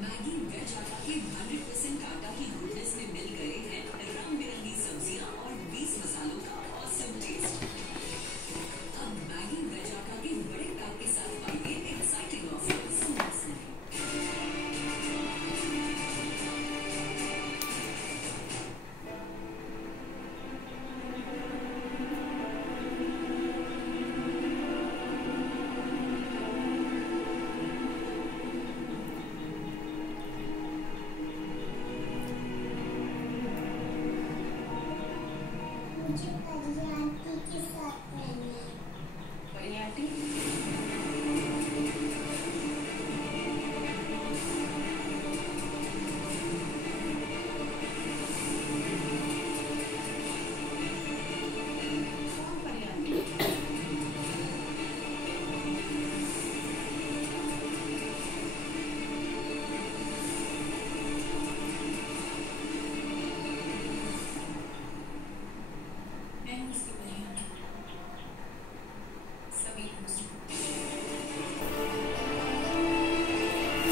Maggi veg आटा के 100% आटा की गुडनेस में मिल गए हैं रंग बिरंगी सब्जियां और 20 मसालों का ऑसम टेस्ट। अब मैगी वेज आटा के बड़े पैक के साथ पाइए एक्साइटिंग ऑफर्स।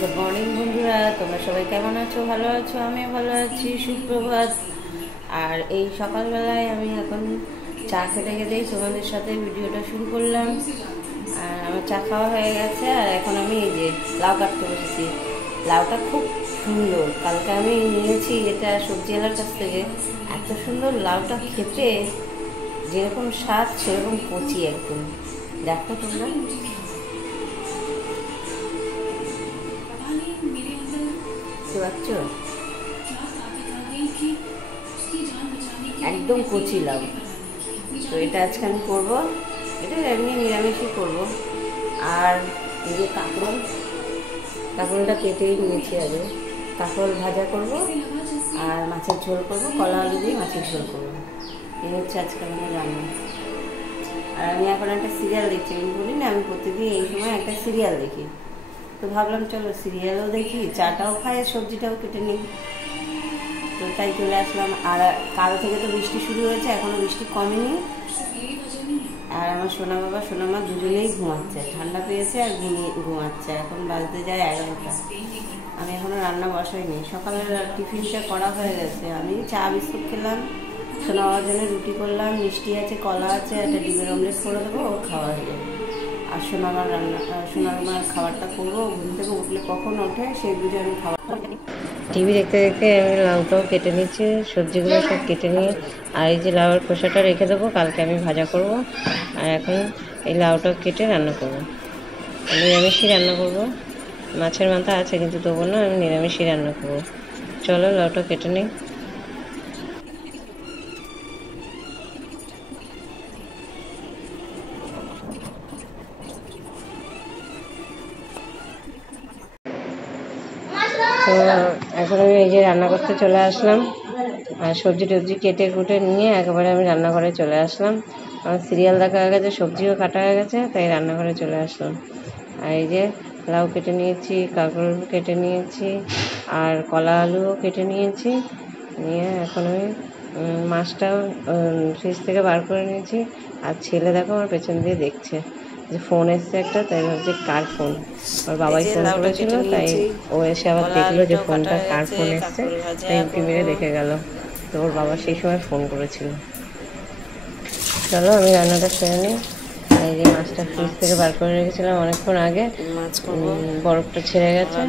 गुड मर्निंग बंधुरा, তোমরা সবাই কেমন আছো? ভালো আছো? আমি ভালো আছি। সুপ্রভাত। আর এই সকালবেলায় আমি এখন চা খেতে খেতেই তোমাদের সাথে ভিডিওটা শুরু করলাম। আর আমার চা খাওয়া হয়ে গেছে, আর এখন আমি এই যে লাউ কাটতে বসেছি। লাউটা খুব সুন্দর, কালকে আমি নিয়েছি এটা সবজিওয়ালার কাছ থেকে। এত সুন্দর লাউটা খেতে, যেরকম স্বাদ সেরকম কচি একদম। দেখো তোমরা, একদম কচি লাউ। তো এটা আজকে আমি করবো, এটা এমনি নিরামিষই করবো। আর এই যে কাঁকরোলটা কেটেই নিয়েছি আগে। কাঁকরোল ভাজা করব আর মাছের ঝোল করব, কলা আলু দিয়ে মাছের ঝোল করবো। এই হচ্ছে আজকে আমাদের রান্না। আর আমি এখন একটা সিরিয়াল দেখছি। আমি বলি না, আমি প্রতিদিন এই সময় একটা সিরিয়াল দেখি। তো ভাবলাম চলো সিরিয়ালও দেখি, চাটাও খাই, সবজিটাও কেটে নিই। তো তাই চলে আসলাম। আর কাল থেকে তো বৃষ্টি শুরু হয়েছে, এখনো বৃষ্টি কমেনি। আর আমার সোনা বাবা সোনা মা দুজনেই ঘুমাচ্ছে, ঠান্ডা পেয়েছে আর ঘুমাচ্ছে। এখন বাজতে যায় 11টা। আমি এখনো রান্না বসাইনি। সকালের টিফিনটা করা হয়ে গেছে। আমি চা বিস্কুট খেলাম, সোনা বাবার জন্য রুটি করলাম, মিষ্টি আছে, কলা আছে, একটা ডিমের অমলেট করে দেবো, ও খাওয়া হয়ে যাবে। আর সোনার মার খাবারটা করবো। ঘুম থেকে উঠলে কখন ওঠে সেই বুঝে আমি খাবার। টিভি দেখতে দেখতে আমি লাউটাও কেটে নিচ্ছি, সবজিগুলো সব কেটে নিয়ে। আর এই যে লাউয়ের খোসাটা রেখে দেবো, কালকে আমি ভাজা করব। আর এখন এই লাউটাও কেটে রান্না করব। নিরামিষই রান্না করব। মাছের মাথা আছে কিন্তু তবু না, আমি নিরামিষই রান্না করব। চলো লাউটা কেটে নিই। তো এখন আমি এই যে রান্না করতে চলে আসলাম। আর সবজি টবজি কেটে কুটে নিয়ে একেবারে আমি রান্নাঘরে চলে আসলাম। আমার সিরিয়াল দেখা হয়ে গেছে, সবজিও কাটা হয়ে গেছে, তাই রান্নাঘরে চলে আসলাম। আর এই যে লাউ কেটে নিয়েছি, কাঁকরোল কেটে নিয়েছি, আর কলা আলুও কেটে নিয়েছি। নিয়ে এখন আমি মাছটাও ফ্রিজ থেকে বার করে নিয়েছি। আর ছেলে দেখো আমার পেছন দিয়ে দেখছে যে ফোন এসছে একটা, তাই ভাবছে কার ফোন। ওর বাবাই ফোন করেছিল, তাই ও এসে আবার দেখলো যে ফোনটা কার ফোন এসছে, তাই উঁকি মেরে দেখে গেল। তো ওর বাবা সেই সময় ফোন করেছিল। চলো আমি রান্নাটা সেরে নিই। এই যে মাছটা ফ্রিজ থেকে বার করে রেখেছিলাম অনেকক্ষণ আগে, বরফটা ছেড়ে গেছে।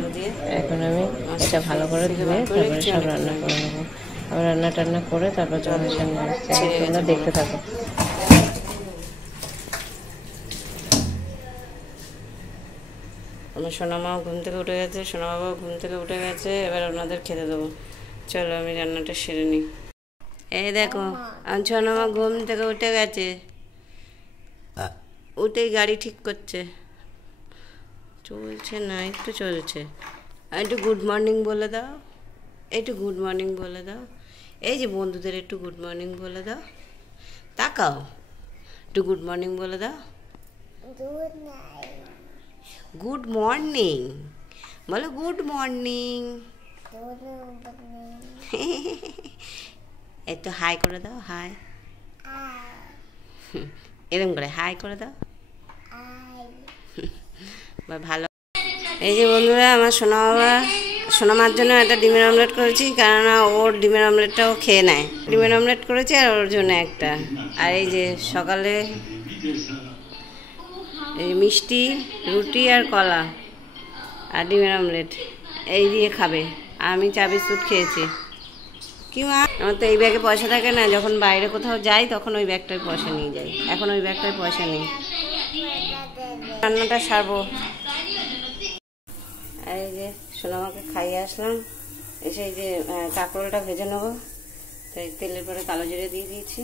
এখন আমি এটা ভালো করে ধুয়ে তারপরে সব রান্না করে নেবো। আবার রান্না টান্না করে তারপর তোমাদের সামনে আসছে, তোমরা দেখতে থাকো। আমার সোনা মাও ঘুম থেকে উঠে গেছে, সোনা বাবাও ঘুম থেকে উঠে গেছে। এবার ওনাদের খেতে দেবো। চলো আমি রান্নাটা সেরে নিই। এই দেখো আমার সোনা মা ঘুম থেকে উঠে গেছে, উঠেই গাড়ি ঠিক করছে। চলছে না, একটু চলছে। আর একটু গুড মর্নিং বলে দাও, একটু গুড মর্নিং বলে দাও। এই যে বন্ধুদের একটু গুড মর্নিং বলে দাও। তাকাও, একটু গুড মর্নিং বলে দাও। গুড মর্নিং বলো, গুড মর্নিং। একটু হাই করে দাও, হাই। এরকম করে হাই করে দাও। বা ভালো। এই যে বন্ধুরা, আমার সোনামার জন্য একটা ডিমের অমলেট করেছি, কেননা ওর ডিমের অমলেটটাও খেয়ে নেয়। ডিমের অমলেট করেছি আর ওর জন্য একটা। আর এই যে সকালে এই মিষ্টি, রুটি আর কলা আর ডিমের অমলেট এই দিয়ে খাবে। আমি চা বিস্কুট খেয়েছি। কি মা, আমার তো এই ব্যাগে পয়সা থাকে না, যখন বাইরে কোথাও যাই তখন ওই ব্যাগটায় পয়সা নিয়ে যাই। এখন ওই ব্যাগটায় পয়সা নেই। রান্নাটা সারবো। এই যে সোনামাকে খাইয়ে আসলাম, এসে এই যে কাঁকরোলটা ভেজে নেবো, তাই তেলের পরে কালো জিরে দিয়ে দিয়েছি।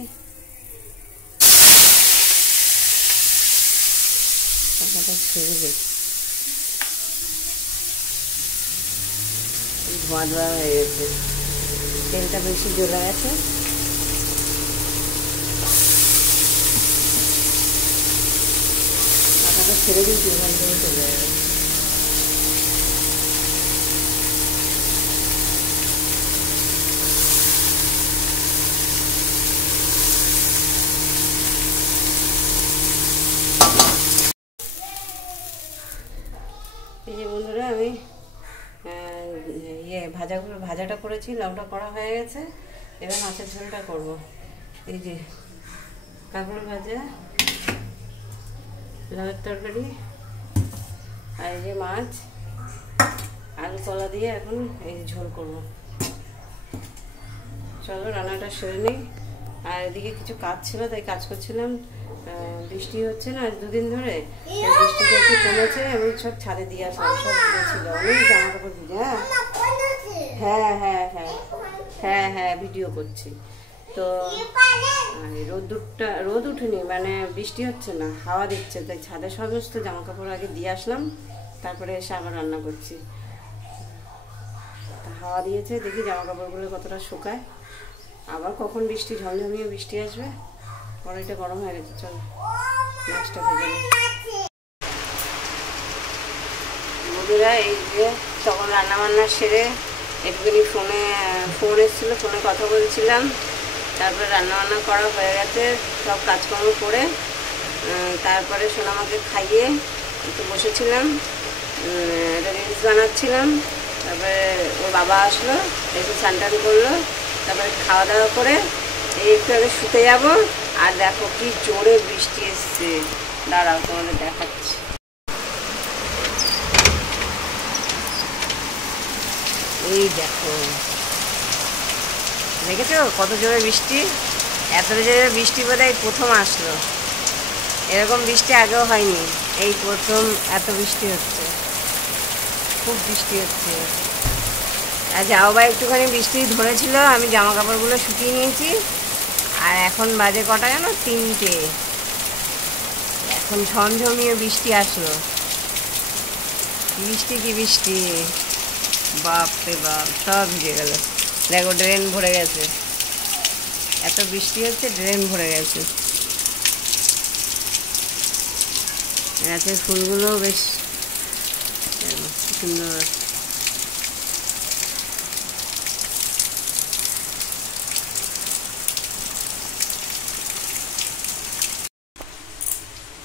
ধোঁয়া ধোঁয়া হয়ে গেছে, তেলটা বেশি জ্বলে গেছে। পাতাটা ছেড়ে দিয়েছি, ওখান থেকে চলে যাবে। এই যে বন্ধুরা, আমি ভাজাটা করেছি, লাউটা করা হয়ে গেছে। এবার মাছের ঝোলটা করব। এই যে কাঁকড় ভাজা, লাউয়ের তরকারি, আর এই যে মাছ, আলু কলা দিয়ে এখন এই ঝোল করব। চলো রান্নাটা সেরে নিই। আর এদিকে কিছু কাজ ছিল, তাই কাজ করছিলাম। বৃষ্টি হচ্ছে না দুদিন ধরে, বৃষ্টিটা একটু কমেছে। আমি সব ছাদে দিয়ে আসলাম, সব ছিল অনেক জামা কাপড় ভিজে। হ্যাঁ হ্যাঁ হ্যাঁ হ্যাঁ হ্যাঁ ভিডিও করছি তো। রোদ উঠেনি, মানে বৃষ্টি হচ্ছে না, হাওয়া দিচ্ছে, তাই ছাদে সমস্ত জামা কাপড় আগে দিয়ে আসলাম, তারপরে এসে আবার রান্না করছি। হাওয়া দিয়েছে, দেখি জামা কাপড়গুলো কতটা শুকায়। আবার কখন বৃষ্টি, ঝমঝমিয়ে বৃষ্টি আসবে। কড়াইটা গরম হয়ে গেছে, চল মাছটা ভেজে নিই। বন্ধুরা, এই যে তখন রান্নাবান্না সেরে একটুখানি ফোন এসেছিলো, ফোনে কথা বলছিলাম। তারপরে রান্নাবান্না করা হয়ে গেছে, সব কাজকর্ম করে তারপরে সোনামাকে খাইয়ে একটু বসেছিলাম, রিলস বানাচ্ছিলাম। তারপরে ওর বাবা আসলো, একটু স্নান করলো, তারপরে খাওয়া দাওয়া করে এই একটু আগে শুতে যাব। আর দেখো কি জোরে বৃষ্টি এসছে, দাঁড়াও তোমাদের দেখাচ্ছি। এই দেখো, দেখেছো কত জোরে বৃষ্টি? এত জোরে বৃষ্টি বোধহয় প্রথম আসলো, এরকম বৃষ্টি আগেও হয়নি, এই প্রথম এত বৃষ্টি হচ্ছে, খুব বৃষ্টি হচ্ছে। আর যাও বা একটুখানি বৃষ্টি ধরেছিল, আমি জামা কাপড়গুলো শুকিয়ে নিয়েছি। আর এখন বাজে কটা জানো? 3টে। এখন ঝমঝমিয়ে বৃষ্টি আসলো। বৃষ্টি কি বৃষ্টি, বাপরে বাপ, সব ভিজে গেল। দেখো ড্রেন ভরে গেছে, এত বৃষ্টি হচ্ছে, ড্রেন ভরে গেছে। গাছের ফুলগুলো বেশ সুন্দর।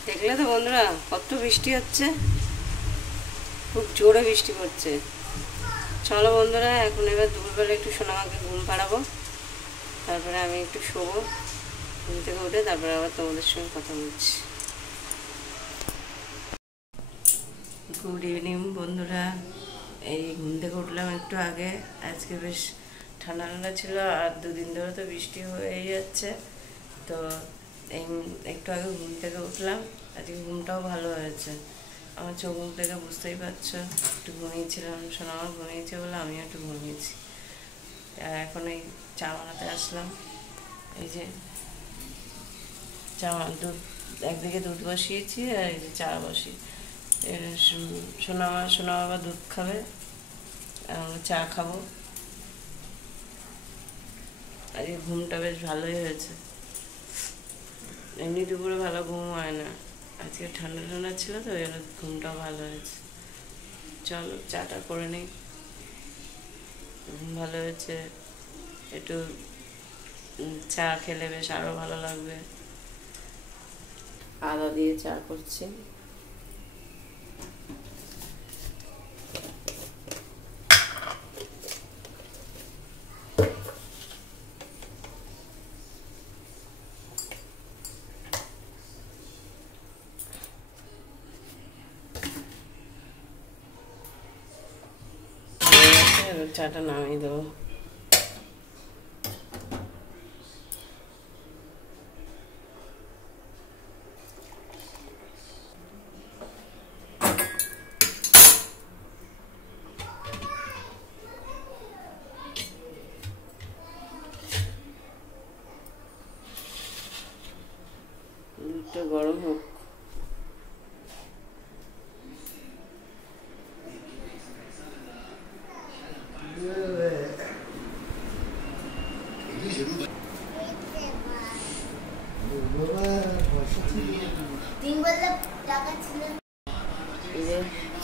দেখলে তো বন্ধুরা কত বৃষ্টি হচ্ছে, খুব জোরে বৃষ্টি পড়ছে। চলো বন্ধুরা, এখন এবার দুপুরবেলা একটু সোনামাকে ঘুম পাড়াবো, তারপরে আমি একটু শোবো। ঘুম থেকে উঠে তারপরে আবার তোমাদের সঙ্গে কথা বলছি। গুড ইভিনিং বন্ধুরা, এই ঘুম থেকে উঠলাম একটু আগে। আজকে বেশ ঠান্ডা ঠান্ডা ছিল, আর দুদিন ধরে তো বৃষ্টি হয়ে যাচ্ছে। তো এই একটু আগে ঘুম থেকে উঠলাম, আজকে ঘুমটাও ভালো হয়েছে। আমার চোখ মুখ থেকে বুঝতেই পারছো, একটু ঘুমিয়েছিলাম, সোনামা ঘুমিয়েছে বলে আমিও একটু ঘুমিয়েছি। আর এখন এই চা বানাতে আসলাম। এই যে দুধ, একদিকে দুধ বসিয়েছি, আর এই যে চা বসিয়ে সোনা বাবা দুধ খাবে, আমরা চা খাবো। আজকে ঘুমটা বেশ ভালোই হয়েছে, এমনি দুপুরে ভালো ঘুম হয় না, আজকে ঠান্ডা ঠান্ডা ছিল তো, ওই জন্য ঘুমটাও ভালো হয়েছে। চলো চাটা করে নিই। ঘুম ভালো হয়েছে, একটু চা খেলে বেশ আরও ভালো লাগবে। আদা দিয়ে চা করছি। চাটা নামিয়ে দেবো। দুধটা গরম হোক।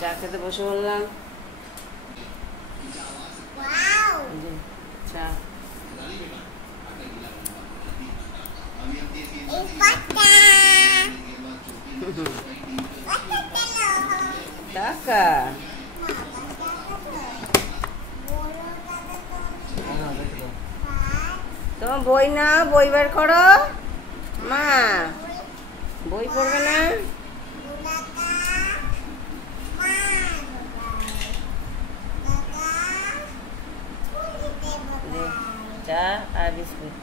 চা খেতে বসে বললাম। চা টাকা তোমার বই না, বই বের করো। মা বই পড়বে না? চা আর বিস্কুট।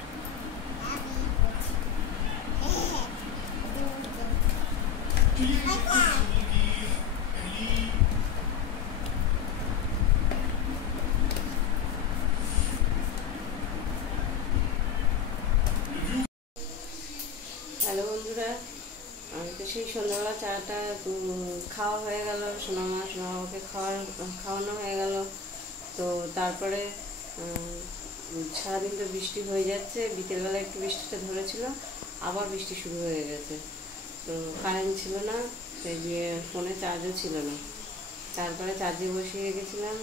হ্যালো বন্ধুরা, আমি তো সেই সন্ধ্যাবেলা চাটা খাওয়া হয়ে গেল, সোনামাকে খাওয়ানো হয়ে গেল। তো তারপরে সারাদিন তো বৃষ্টি হয়ে যাচ্ছে, বিকেলবেলা একটু বৃষ্টিটা ধরেছিল, আবার বৃষ্টি শুরু হয়ে গেছে। তো কারেন্ট ছিল না, সেই যে ফোনে চার্জও ছিল না। তারপরে চার্জে বসিয়ে গেছিলাম।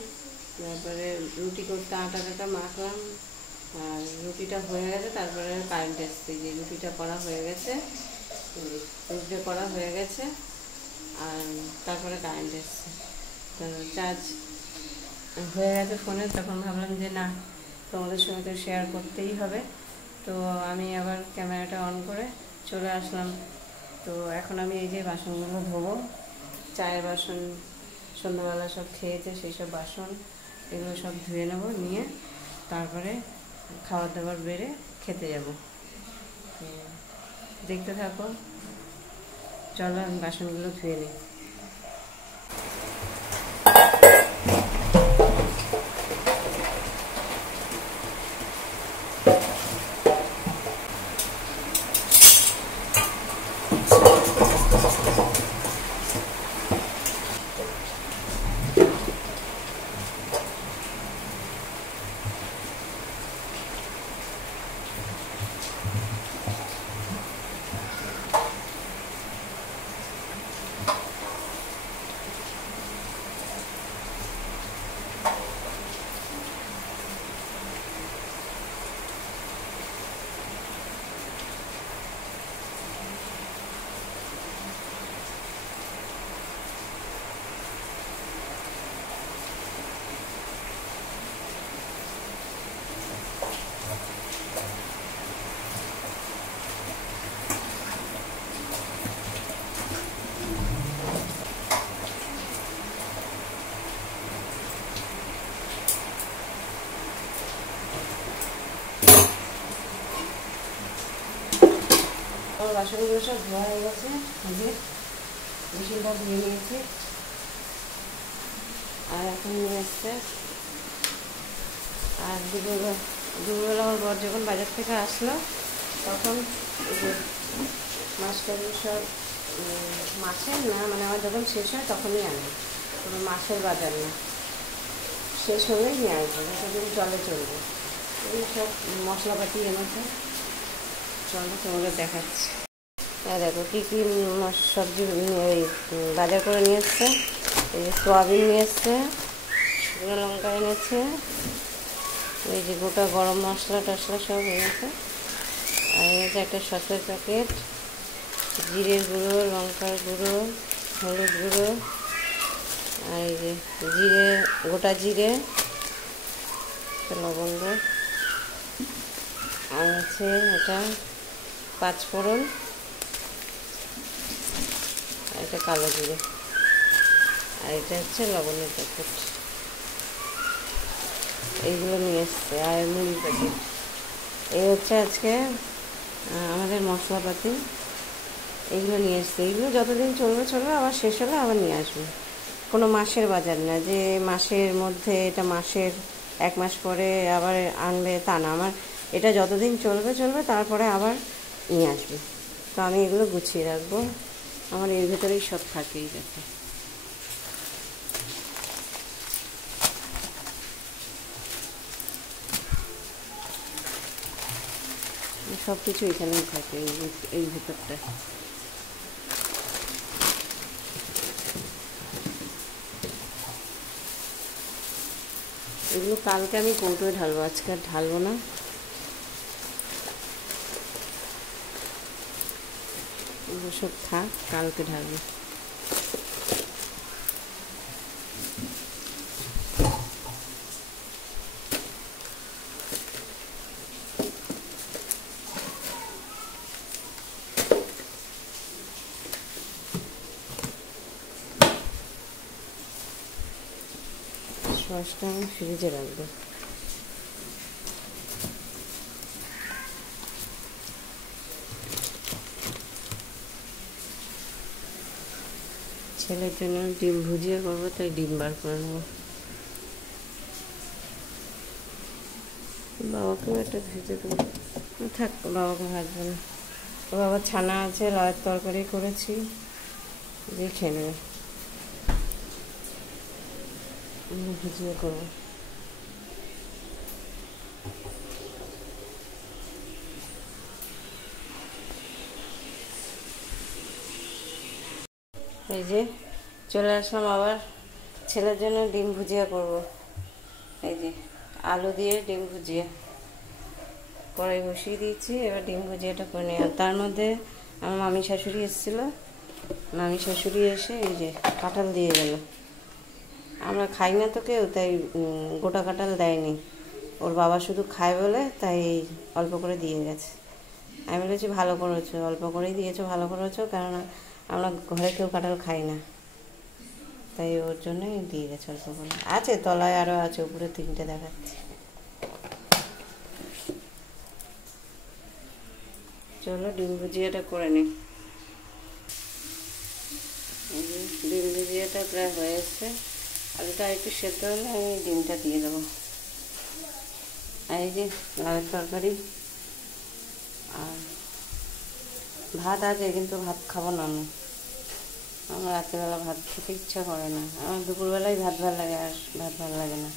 তারপরে রুটি করতে আটাটা মাখলাম, আর রুটিটা হয়ে গেছে। তারপরে কারেন্ট এসছে, যে রুটিটা করা হয়ে গেছে, আর তারপরে কারেন্ট এসছে। তো চার্জ হয়ে গেছে ফোনে। তখন ভাবলাম যে না, তোমাদের সঙ্গে তো শেয়ার করতেই হবে। তো আমি আবার ক্যামেরাটা অন করে চলে আসলাম। তো এখন আমি এই যে বাসনগুলো ধোবো, চায়ের বাসন, সন্ধ্যাবেলা সব খেয়েছে সেই সব বাসন, এগুলো সব ধুয়ে নেবো, নিয়ে তারপরে খাবার দাবার বেড়ে খেতে যাব। দেখতে থাকো, চলো আমি বাসনগুলো ধুয়ে নিই। আমার বাসনগুলো সব ধোয়া হয়ে গেছে, মেশিনটা ধুয়ে নিয়েছি। আর এখন নিয়ে এসছে, আর দুপুরবেলা আমার বর যখন বাজার থেকে আসলো, তখন মাছটাগুলো সব মাছের না, মানে আমার যখন শেষ হয় তখনই আনে, কোনো মাছের বাজার না, শেষ হলেই নিয়ে আসবো, সেদিন জলে চলবে। এই সব মশলাপাতি এনেছে, চলো তোমাদের দেখাচ্ছি। হ্যাঁ দেখো কী কী সবজি বাজার করে নিয়ে এসছে। এই যে সোয়াবিন নিয়ে এসছে, শুকনো লঙ্কা এনেছে, এই যে গোটা গরম মশলা টশলা সব এনেছে, আর এনেছে একটা সসের প্যাকেট, জিরের গুঁড়ো, লঙ্কার গুঁড়ো, হলুদ গুঁড়ো, আর এই যে জিরে, গোটা জিরে, লবঙ্গ, আর হচ্ছে এটা পাঁচফোড়ন, আর এটা কালো জিরে, আর এটা হচ্ছে লবণের প্যাকেট। এইগুলো নিয়ে এসছে, আর মুড়ি প্যাকেট। এই হচ্ছে আজকে আমাদের মশলাপাতি। এইগুলো নিয়ে এসছে। এইগুলো যতদিন চলবে চলবে, আবার শেষ হলে আবার নিয়ে আসবে। কোনো মাসের বাজার না যে মাসের মধ্যে এটা মাসের 1 মাস পরে আবার আনবে, তা না। আমার এটা যতদিন চলবে চলবে, তারপরে আবার নিয়ে আসবে। তো আমি এগুলো গুছিয়ে রাখবো। আমার এর ভেতরেই সব থাকে। এই দেখো, সব কিছু এখানেই থাকে এই ভেতরটা। এগুলো কালকে আমি কৌটোয় ঢালবো, আজকে আর ঢালবো না। এগুলো সব থাক, কালকে ঢালবো। সসটা আমি ফ্রিজে রাখবো। ছেলের জন্য ডিম ভুজিয়া করবো, তাই ডিম বার করে নেবো। বাবাকেও একটা ভেজে দেবো। থাক, বাবাকে ভাজবে না। বাবা ছানা আছে, লাউয়ের তরকারি করেছি, দিয়ে খেয়ে নেবে। ভুজিয়া করবো। এই যে চলে আসলাম, আবার ছেলের জন্য ডিম ভুজিয়া করব। এই যে আলু দিয়ে ডিম ভুজিয়া কড়াই বসিয়ে দিয়েছি। এবার ডিম ভুজিয়াটা করে নিই। আর তার মধ্যে আমার মামি শাশুড়ি এসেছিলো। মামি শাশুড়ি এসে এই যে কাঁঠাল দিয়ে গেল। আমরা খাই না তো কেউ, তাই গোটা কাঁঠাল দেয়নি। ওর বাবা শুধু খায় বলে তাই অল্প করে দিয়ে গেছে। আমি বলেছি ভালো করেছো, অল্প করেই দিয়েছো, ভালো করেছো, কেননা আমরা ঘরে কেউ কাঁঠাল খাই না, তাই ওর জন্যই দিয়ে গেছে অল্প করে। আছে তলায় আরও আছে, উপরে 3টে দেখাচ্ছে। চলো ডিম ভুজিয়াটা করে নিই। ডিম ভুজিয়াটা প্রায় হয়ে এসছে। আলুটা একটু সেদ্ধ হলে আমি ডিমটা দিয়ে দেবো। এই যে লাউয়ের তরকারি আর ভাত আছে, কিন্তু ভাত খাবো না আমি। আমার রাত্রিবেলা ভাত খেতে ইচ্ছা করে না। আমার দুপুরবেলায় ভাত ভালো লাগে, আর ভাত ভালো লাগে না।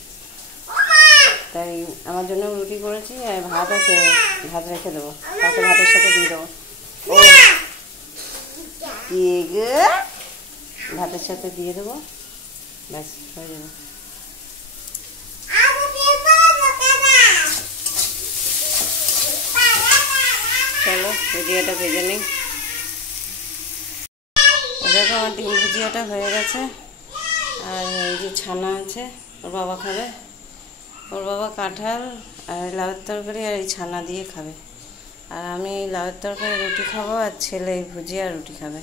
তাই আমার জন্য রুটি করেছি, আর ভাত আছে, ভাত রেখে দেবো, তাকে ভাতের সাথে দিয়ে দেবো। ও কি গো, ভাতের সাথে দিয়ে দেবো, ব্যাস হয়ে যাবে। চলো ভুজিয়াটা ভেজে নিই। দেখো আমার ডিম ভুজিয়াটা হয়ে গেছে। আর এই যে ছানা আছে, ওর বাবা খাবে। ওর বাবা কাঁঠাল আর লাউয়ের তরকারি আর এই ছানা দিয়ে খাবে। আর আমি এই লাউয়ের তরকারি রুটি খাবো, আর ছেলে এই ভুজিয়া রুটি খাবে।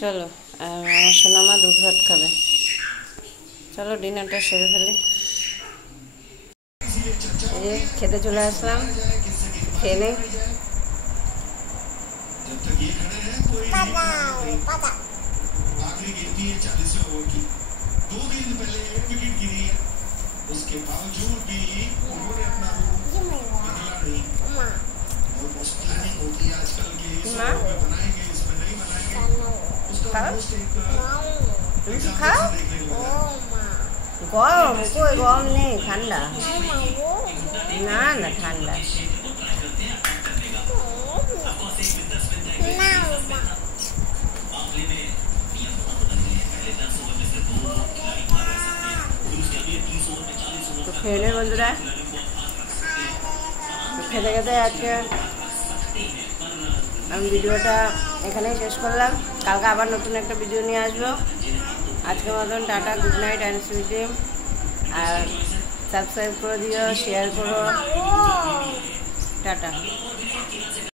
চলো, আর আমার সোনামা দুধ ভাত খাবে। চলো ডিনারটা সেরে ফেলি। এই যে খেতে চলে আসলাম, খেয়ে নেই। आखिरी गिनती है 40वें ओवर की। 2 गेंद पहले विकेट गिरी है, उसके बावजूद भी उन्होंने अपना बदला नहीं। ऑलमोस्ट प्लानिंग होती है आजकल के इस ओवर में बनाएंगे, इसमें नहीं बनाएंगे, उसका मोस्ट एक एग्जांपल देखने को मिला। গরম কই, গরম নেই, ঠান্ডা না, না ঠান্ডা। তো খেয়ে নে বন্ধুরা। খেতে খেতে আজকে আমি ভিডিওটা এখানেই শেষ করলাম। কালকে আবার নতুন একটা ভিডিও নিয়ে আসবো। আজকের মতন tata, good night and sweet dream. আর সাবস্ক্রাইব করে দিও, শেয়ার করো। টাটা।